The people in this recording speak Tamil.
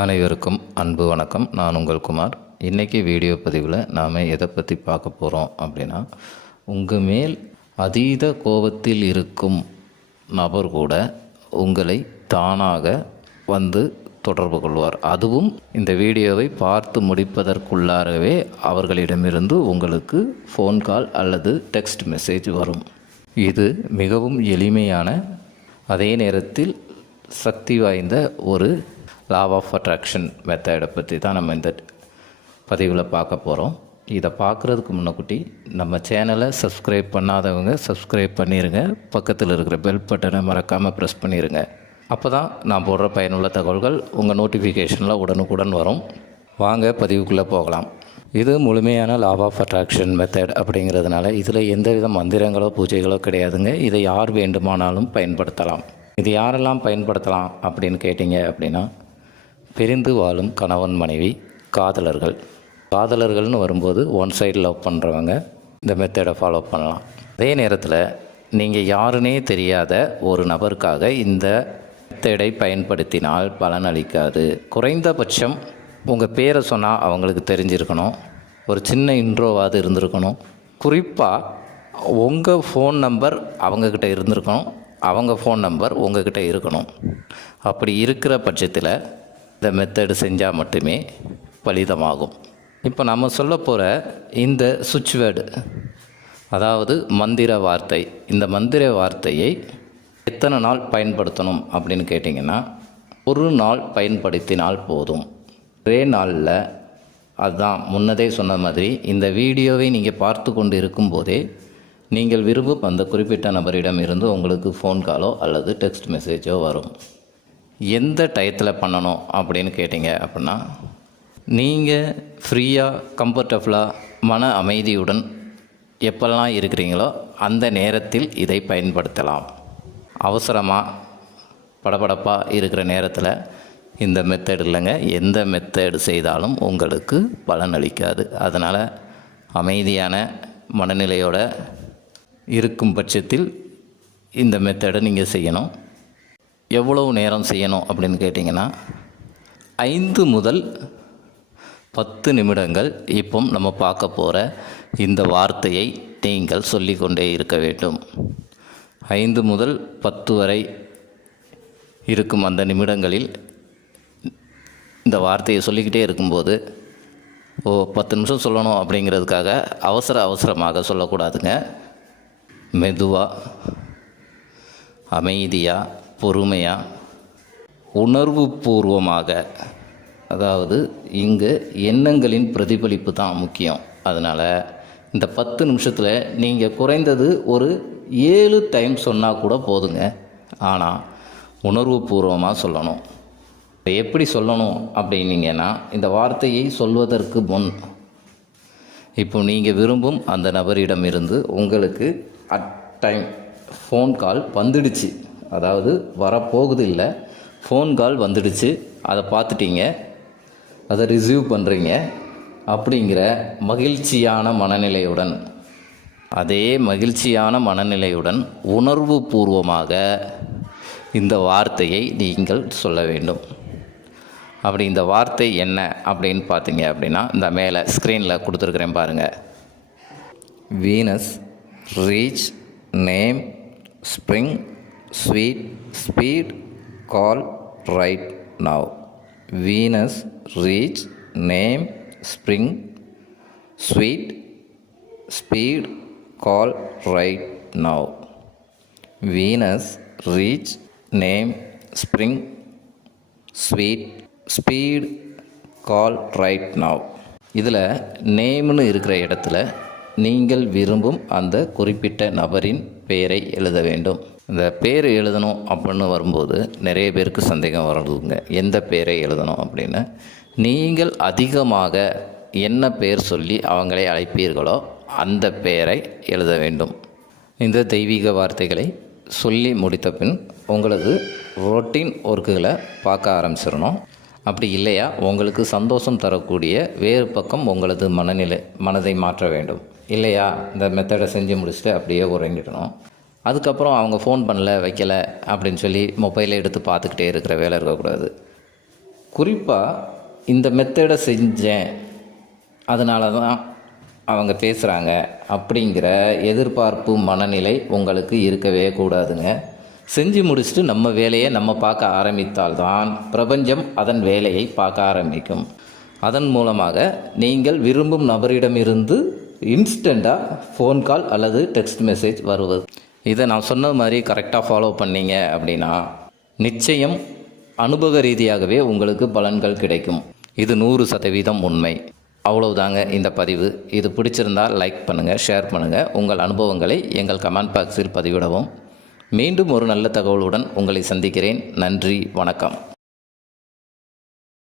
அனைவருக்கும் அன்பு வணக்கம். நான் உங்கள் குமார். இன்றைக்கி வீடியோ பதிவில் நாம் எதை பற்றி பார்க்க போகிறோம் அப்படின்னா, உங்கள் மேல் அதீத கோபத்தில் இருக்கும் நபர் கூட உங்களை தானாக வந்து தொடர்பு கொள்வார். அதுவும் இந்த வீடியோவை பார்த்து முடிப்பதற்குள்ளாகவே அவர்களிடமிருந்து உங்களுக்கு ஃபோன் கால் அல்லது டெக்ஸ்ட் மெசேஜ் வரும். இது மிகவும் எளிமையான, அதே நேரத்தில் சக்தி வாய்ந்த ஒரு லா ஆஃப் அட்ராக்ஷன் மெத்தடை பற்றி தான் நம்ம இந்த பதிவில் பார்க்க போகிறோம். இதை பார்க்குறதுக்கு முன்னக்குட்டி நம்ம சேனலை சப்ஸ்கிரைப் பண்ணாதவங்க சப்ஸ்கிரைப் பண்ணிடுங்க. பக்கத்தில் இருக்கிற பெல் பட்டனை மறக்காமல் ப்ரெஸ் பண்ணிடுங்க. அப்போ தான் நான் போடுற பயனுள்ள தகவல்கள் உங்கள் நோட்டிஃபிகேஷனில் உடனுக்குடன் வரும். வாங்க பதிவுக்குள்ளே போகலாம். இது முழுமையான லா ஆஃப் அட்ராக்ஷன் மெத்தட் அப்படிங்கிறதுனால இதில் எந்தவித மந்திரங்களோ பூஜைகளோ கிடையாதுங்க. இதை யார் வேண்டுமானாலும் பயன்படுத்தலாம். இது யாரெல்லாம் பயன்படுத்தலாம் அப்படின்னு கேட்டிங்க அப்படின்னா, பிரிந்து வாழும் கணவன் மனைவி, காதலர்கள்னு வரும்போது ஒன் சைடு லவ் பண்ணுறவங்க இந்த மெத்தடை ஃபாலோ பண்ணலாம். அதே நேரத்தில் நீங்கள் யாருன்னே தெரியாத ஒரு நபருக்காக இந்த மெத்தடை பயன்படுத்தினால் பலன் அளிக்காது. குறைந்தபட்சம் உங்கள் பேரை சொன்னால் அவங்களுக்கு தெரிஞ்சிருக்கணும், ஒரு சின்ன இன்ட்ரோவாவது இருந்திருக்கணும். குறிப்பாக உங்கள் ஃபோன் நம்பர் அவங்கக்கிட்ட இருந்திருக்கணும், அவங்க ஃபோன் நம்பர் உங்கள்கிட்ட இருக்கணும். அப்படி இருக்கிற பட்சத்தில் இந்த மெத்தடு செஞ்சால் மட்டுமே பலிதமாகும். இப்போ நம்ம சொல்ல போகிற இந்த சுவிட்ச் வேர்டு, அதாவது மந்திர வார்த்தை, இந்த மந்திர வார்த்தையை எத்தனை நாள் பயன்படுத்தணும் அப்படின்னு கேட்டிங்கன்னா, ஒரு நாள் பயன்படுத்தினால் போதும். ஒரே நாளில், அதுதான் முன்னதே சொன்ன மாதிரி, இந்த வீடியோவை நீங்கள் பார்த்து கொண்டு இருக்கும்போதே நீங்கள் விரும்பும் அந்த குறிப்பிட்ட நபரிடம் இருந்து உங்களுக்கு ஃபோன் காலோ அல்லது டெக்ஸ்ட் மெசேஜோ வரும். எந்த டயத்தில் பண்ணணும் அப்படின்னு கேட்டிங்க அப்படின்னா, நீங்கள் ஃப்ரீயாக கம்ஃபர்டபுளாக மன அமைதியுடன் எப்பெல்லாம் இருக்கிறீங்களோ அந்த நேரத்தில் இதை பயன்படுத்தலாம். அவசரமாக படபடப்பாக இருக்கிற நேரத்தில் இந்த மெத்தட் இல்லைங்க. எந்த மெத்தட் செய்தாலும் உங்களுக்கு பலன் அளிக்காது. அதனால் அமைதியான மனநிலையோடு இருக்கும் பட்சத்தில் இந்த மெத்தடை நீங்கள் செய்யணும். எவ்வளவு நேரம் செய்யணும் அப்படின்னு கேட்டிங்கன்னா, 5 முதல் 10 நிமிடங்கள் இப்போ நம்ம பார்க்க போகிற இந்த வார்த்தையை நீங்கள் சொல்லிக்கொண்டே இருக்க வேண்டும். 5 முதல் 10 வரை இருக்கும் அந்த நிமிடங்களில் இந்த வார்த்தையை சொல்லிக்கிட்டே இருக்கும்போது, 10 நிமிஷம் சொல்லணும் அப்படிங்கிறதுக்காக அவசரமாக சொல்லக்கூடாதுங்க. மெதுவாக, அமைதியாக, பொறுமையாக, உணர்வு பூர்வமாக, அதாவது இங்கு எண்ணங்களின் பிரதிபலிப்பு தான் முக்கியம். அதனால் இந்த 10 நிமிஷத்தில் நீங்கள் குறைந்தது ஒரு 7 டைம் சொன்னால் கூட போதுங்க. ஆனால் உணர்வு பூர்வமாக சொல்லணும். எப்படி சொல்லணும் அப்படின்னீங்கன்னா, இந்த வார்த்தையை சொல்வதற்கு முன் இப்போ நீங்கள் விரும்பும் அந்த நபரிடமிருந்து உங்களுக்கு அட் டைம் ஃபோன் கால் வந்துடுச்சு, அதாவது வரப்போகுது இல்லை, ஃபோன் கால் வந்துடுச்சு, அதை பார்த்துட்டீங்க, அதை ரிசீவ் பண்ணுறீங்க அப்படிங்கிற மகிழ்ச்சியான மனநிலையுடன், அதே மகிழ்ச்சியான மனநிலையுடன் உணர்வு பூர்வமாக இந்த வார்த்தையை நீங்கள் சொல்ல வேண்டும். அப்படி இந்த வார்த்தை என்ன அப்படின்னு பார்த்தீங்க அப்படின்னா, இந்த மேலே ஸ்க்ரீனில் கொடுத்துருக்குறேன் பாருங்கள். Venus reach name spring sweet speed call right now. Venus reach name spring sweet speed call right now. Venus reach name spring sweet speed call right now. இதில் நேம்னு இருக்கிற இடத்துல நீங்கள் விரும்பும் அந்த குறிப்பிட்ட நபரின் பெயரை எழுத வேண்டும். இந்த பேர் எழுதணும் அப்படின்னு வரும்போது நிறைய பேருக்கு சந்தேகம் வருதுங்க, எந்த பேரை எழுதணும் அப்படின்னு. நீங்கள் அதிகமாக என்ன பேர் சொல்லி அவங்களை அழைப்பீர்களோ அந்த பெயரை எழுத வேண்டும். இந்த தெய்வீக வார்த்தைகளை சொல்லி முடித்த பின் உங்களது ரொட்டீன் ஒர்க்குகளை பார்க்க ஆரம்பிச்சிடணும். அப்படி இல்லையா, உங்களுக்கு சந்தோஷம் தரக்கூடிய வேறு பக்கம் உங்களது மனதை மாற்ற வேண்டும். இல்லையா, இந்த மெத்தடை செஞ்சு முடிச்சுட்டு அப்படியே உறங்கிடணும். அதுக்கப்புறம் அவங்க ஃபோன் பண்ணல வைக்கலை அப்படின்னு சொல்லி மொபைலை எடுத்து பார்த்துக்கிட்டே இருக்கிற வேலை இருக்கக்கூடாது. குறிப்பாக இந்த மெத்தடை செஞ்சேன் அதனால தான் அவங்க பேசுகிறாங்க அப்படிங்கிற எதிர்பார்ப்பு மனநிலை உங்களுக்கு இருக்கவே கூடாதுங்க. செஞ்சு முடிச்சுட்டு நம்ம வேலையை நம்ம பார்க்க ஆரம்பித்தால்தான் பிரபஞ்சம் அதன் வேலையை பார்க்க ஆரம்பிக்கும். அதன் மூலமாக நீங்கள் விரும்பும் நபரிடமிருந்து இன்ஸ்டண்ட்டாக ஃபோன் கால் அல்லது டெக்ஸ்ட் மெசேஜ் வருவது. இதை நான் சொன்ன மாதிரி கரெக்டாக ஃபாலோ பண்ணீங்க அப்படின்னா நிச்சயம் அனுபவ ரீதியாகவே உங்களுக்கு பலன்கள் கிடைக்கும். இது 100% உண்மை. அவ்வளவுதாங்க இந்த பதிவு. இது பிடிச்சிருந்தால் லைக் பண்ணுங்கள், ஷேர் பண்ணுங்கள். உங்கள் அனுபவங்களை எங்கள் கமெண்ட் பாக்ஸில் பதிவிடவும். மீண்டும் ஒரு நல்ல தகவலுடன் உங்களை சந்திக்கிறேன். நன்றி, வணக்கம்.